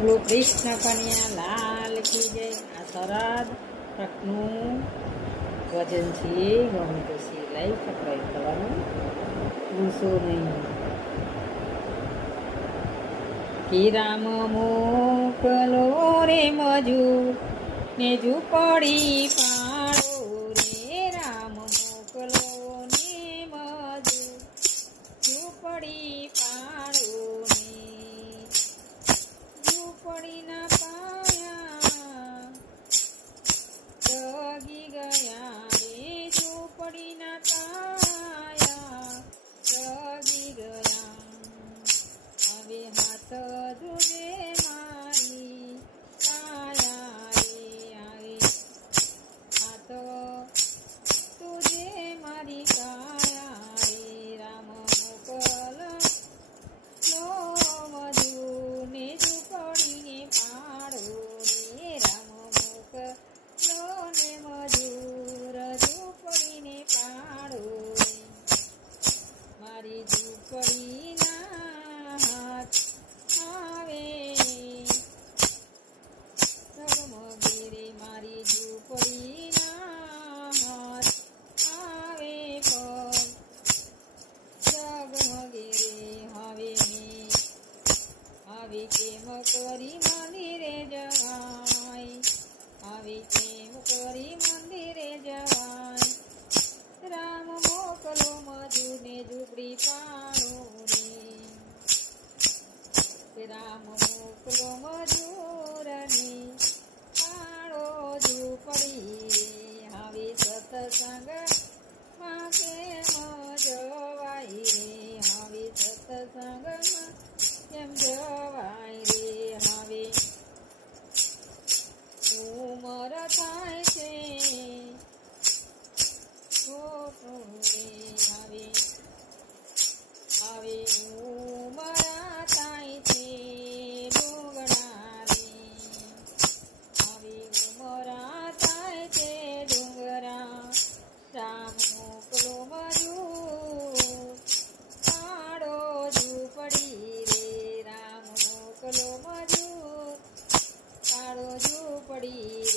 બોલો કૃષ્ણ કન્યા લાલ કી જય. આ સરાદ ટ્રકનું વજન છે. ગમે તો સિલાઈ સબસ્ક્રાઈબ કરવાનું ભૂલશો નહીં. કે રામ મોકલો રે મજૂર ને ઝૂંપડી પાડો રે. રામ મોકલો ને મજૂર ઝૂંપડી પાડો ને. ઝૂંપડીના પાયા જગી ગયા રે. ઝૂંપડીના પાયા જગી ગયા. હવે હાથ જોજે મારી કાયા રે. આવે હાથ તુજે મારી કાયા રે. રામ મોકલ નો મજૂર ને ઝૂંપડીને પાડો રે. રામ મોકલો ને મજૂર ઝૂંપડીને પાડો રે. મારી ઝૂંપડીના હાથ આવે ઝગમગે રે. મારી ઝૂંપડીના હાથ આવે પગ ઝગમગે રે. હવે કેમ કરી મંદિરે જવાય. હવે કેમ કરી મંદિરે જવાય. રામ મોકલો મજૂરને ઝૂંપડી પાડો રે. રામ મોકલો મજૂરને પાડો ઝૂંપડી રે. હવે સત્સંગમાં કેમ જવાય રે. હવે સત્સંગમાં કેમ જવાય રે. હવે ઉમર થાય છે છોટું રે. હવે ઉમર થાય છે ડુંગરા રે. હવે ઉમર થાય છે ડુંગરા. રામ મોકલો મજૂર પાડો ઝૂંપડી રે. રામ મોકલો મજૂર પાડો ઝૂંપડી